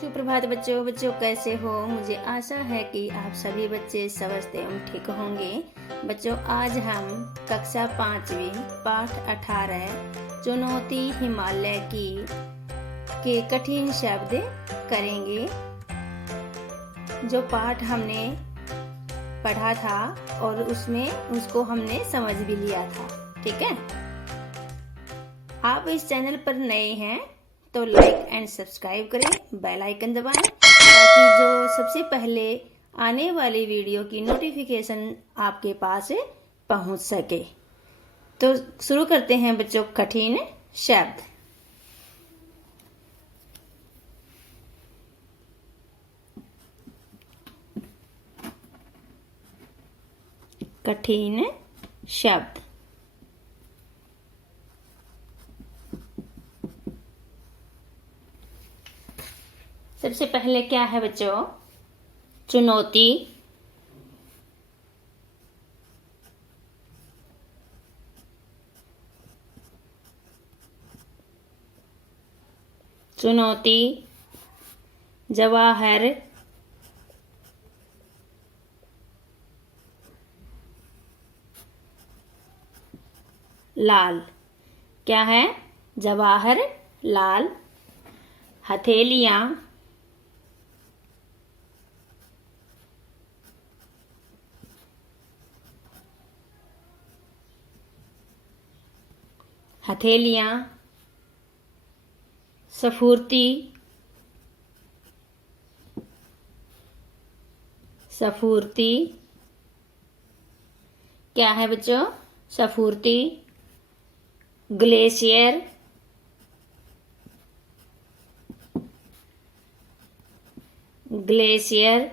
सुप्रभात बच्चों। बच्चों कैसे हो? मुझे आशा है कि आप सभी बच्चे स्वस्थ एवं ठीक होंगे। बच्चों आज हम कक्षा 5वीं पाठ 18 चुनौती हिमालय की के कठिन शब्द करेंगे। जो पाठ हमने पढ़ा था और उसको हमने समझ भी लिया था। ठीक है, आप इस चैनल पर नए हैं तो लाइक एंड सब्सक्राइब करें, बेल आइकन दबाएं ताकि जो सबसे पहले आने वाली वीडियो की नोटिफिकेशन आपके पास पहुंच सके। तो शुरू करते हैं बच्चों। कठिन शब्द। कठिन शब्द। सबसे पहले क्या है बच्चों? चुनौती। चुनौती, जवाहर, लाल। क्या है? जवाहर लाल। हथेलियां, हथेलियां, सफुर्ती, सफुर्ती। क्या है बच्चों? सफुर्ती। Glacier, glacier.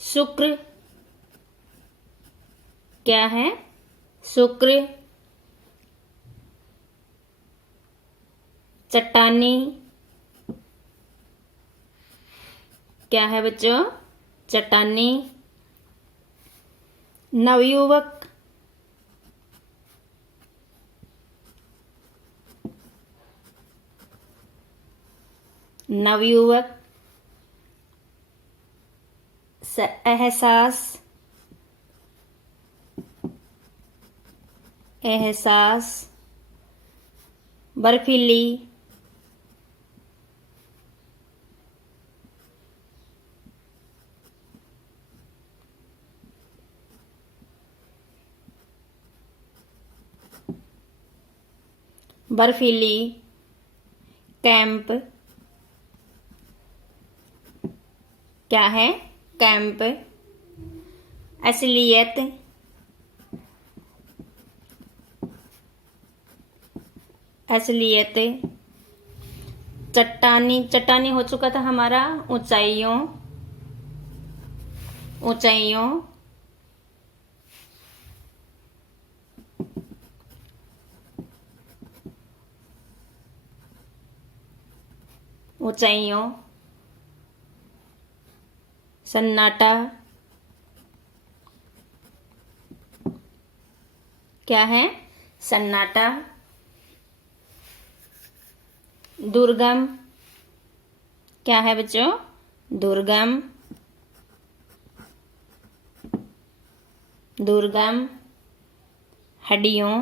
शुक्र। क्या है? शुक्र। चट्टानी। क्या है बच्चों? चट्टानी। नवयुवक, नवयुवक। एहसास, एहसास। बर्फीली, बर्फीली। कैंप। क्या है? कैंप। असलियत, असलियत। चट्टानी, चट्टानी हो चुका था हमारा। ऊंचाइयों, ऊंचाइयों। ऊंचाइयों। सन्नाटा। क्या है? सन्नाटा। दुर्गम। क्या है बच्चों? दुर्गम, दुर्गम। हड्डियों,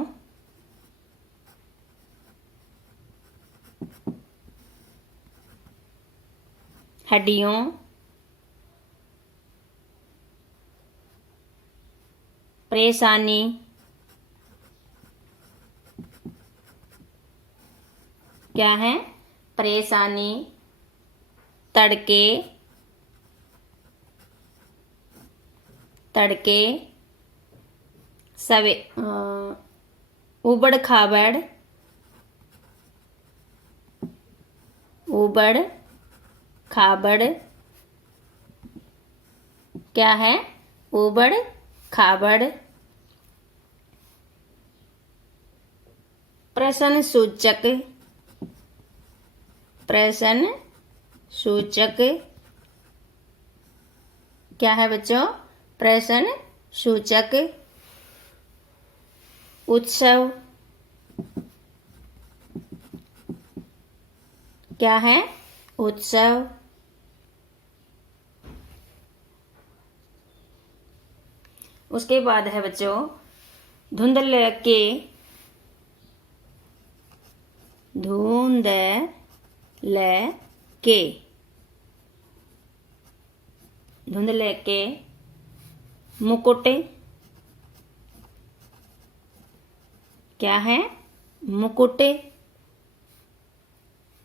हड्डियों। परेशानी। क्या है? परेशानी। तड़के, तड़के। सवे उबड़ खाबड़, उबड़ खाबड़। क्या है? उबड़ खाबड़। प्रश्न सूचक, प्रश्न सूचक। क्या है बच्चों? प्रश्न सूचक। उत्सव। क्या है? उत्सव। उसके बाद है बच्चों धुंधले के, धुंधले के, धुंधले के मुकुट, क्या है मुकुट,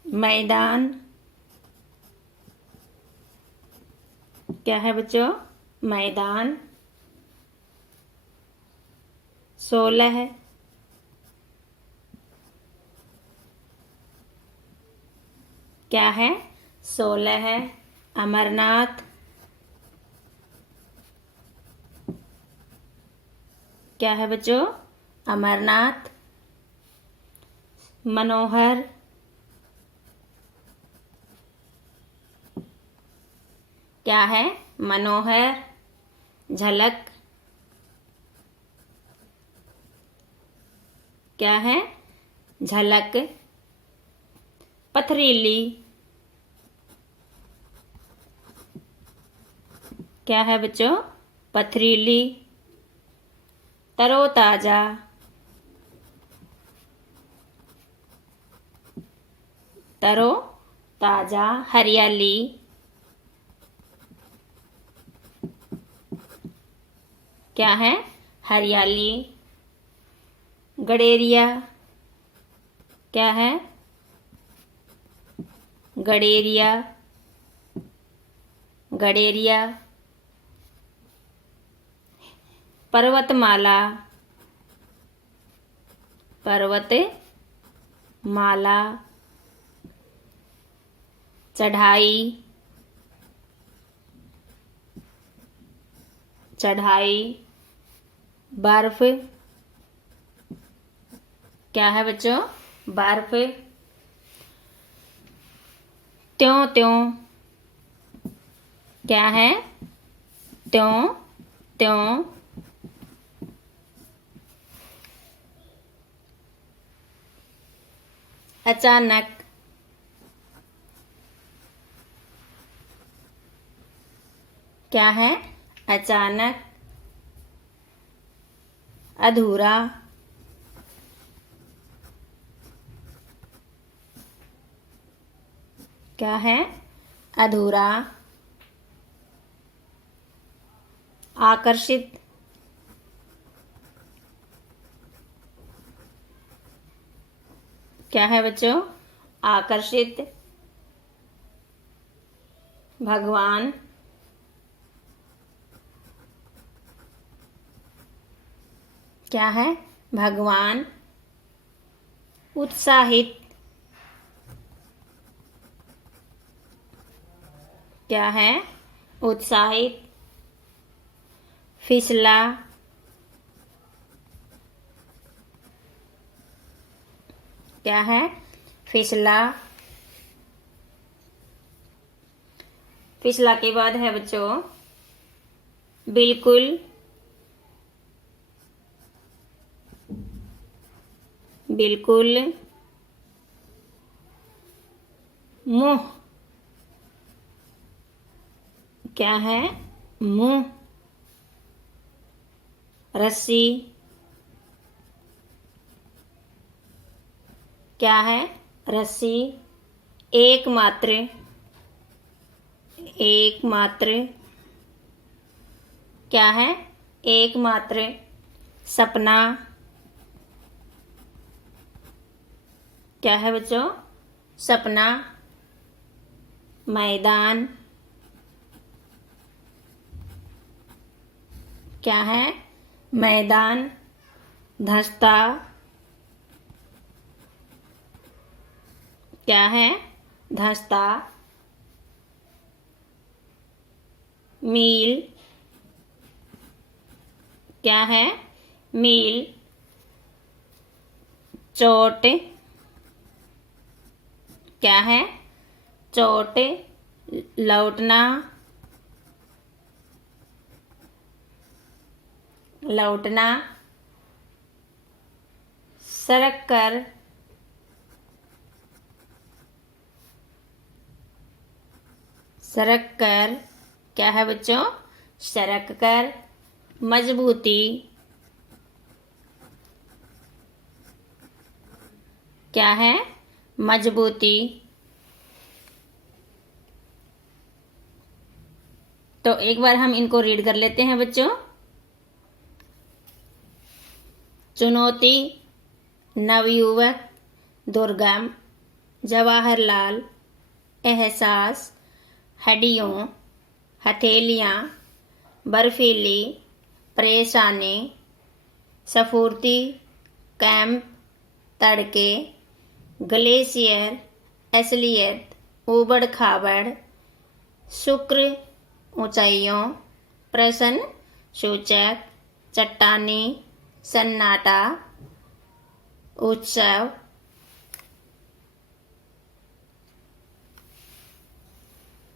मैदान, क्या है बच्चों मैदान, 16 क्या है 16 अमरनाथ, क्या है बच्चों अमरनाथ, मनोहर, क्या है मनोहर, झलक, क्या है झलक, पथरीली, क्या है बच्चों पथरीली, तरोताजा, तरो ताजा, हरियाली, क्या है हरियाली, गडेरिया, क्या है गडेरिया, गडेरिया, पर्वतमाला, पर्वतमाला, चढ़ाई, चढ़ाई, बर्फ, क्या है बच्चों बर्फ, त्यों त्यों, क्या है त्यों त्यों, अचानक, क्या है अचानक, अधूरा, क्या है अधूरा, आकर्षित, क्या है बच्चों आकर्षित, भगवान, क्या है भगवान, उत्साहित, क्या है उत्साहित, फिसला, क्या है फिसला, फिसला के बाद है बच्चों बिल्कुल, बिल्कुल, मुंह, क्या है मुंह, रस्सी, क्या है रस्सी, एकमात्र, एकमात्र, क्या है एकमात्र, सपना, क्या है बच्चों सपना, मैदान, क्या है मैदान, धंसता, क्या है धंसता, मील, क्या है मील, चोट, क्या है चोट, लौटना, लौटना, सरक कर, सरक कर, क्या है बच्चों सरक कर, मजबूती, क्या है? मजबूती। तो एक बार हम इनको रीड कर लेते हैं बच्चों। चुनौती, नवयुवक, दुर्गम, जवाहरलाल, एहसास, हड्डियों, हथेलियाँ, बर्फीली, परेशानी, स्फूर्ति, कैंप, तड़के, ग्लेशियर, असलियत, ऊबड़ खाबड़, शुक्र, ऊंचाइयों, प्रश्न सूचक, चट्टानी, सन्नाटा, उत्सव,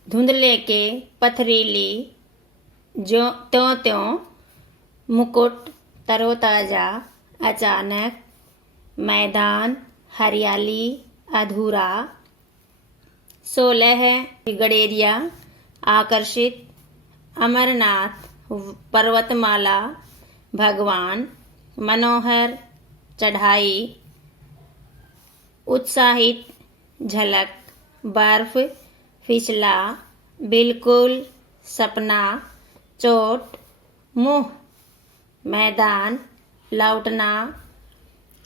धुंधले के, पथरीली, जो त्यों, मुकुट, तरोताजा, अचानक, मैदान, हरियाली, अधूरा, 16 गडेरिया, आकर्षित, अमरनाथ, पर्वतमाला, भगवान, मनोहर, चढ़ाई, उत्साहित, झलक, बर्फ, फिसला, बिल्कुल, सपना, चोट, मुंह, मैदान, लौटना,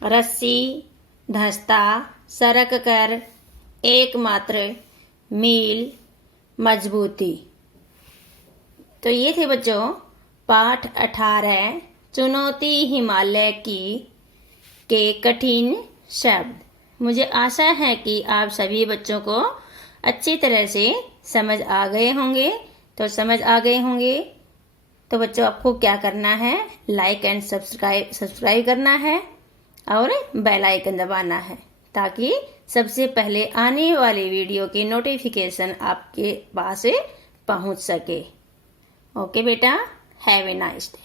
रस्सी, धंसता, सरक कर, एकमात्र, मील, मजबूती। तो ये थे बच्चों पाठ 18 चुनौती हिमालय की के कठिन शब्द। मुझे आशा है कि आप सभी बच्चों को अच्छी तरह से समझ आ गए होंगे। तो बच्चों आपको क्या करना है? लाइक एंड सब्सक्राइब करना है और बेल आइकन दबाना है ताकि सबसे पहले आने वाली वीडियो की नोटिफिकेशन आपके पास पहुंच सके। ओके बेटा, हैव ए नाइस डे।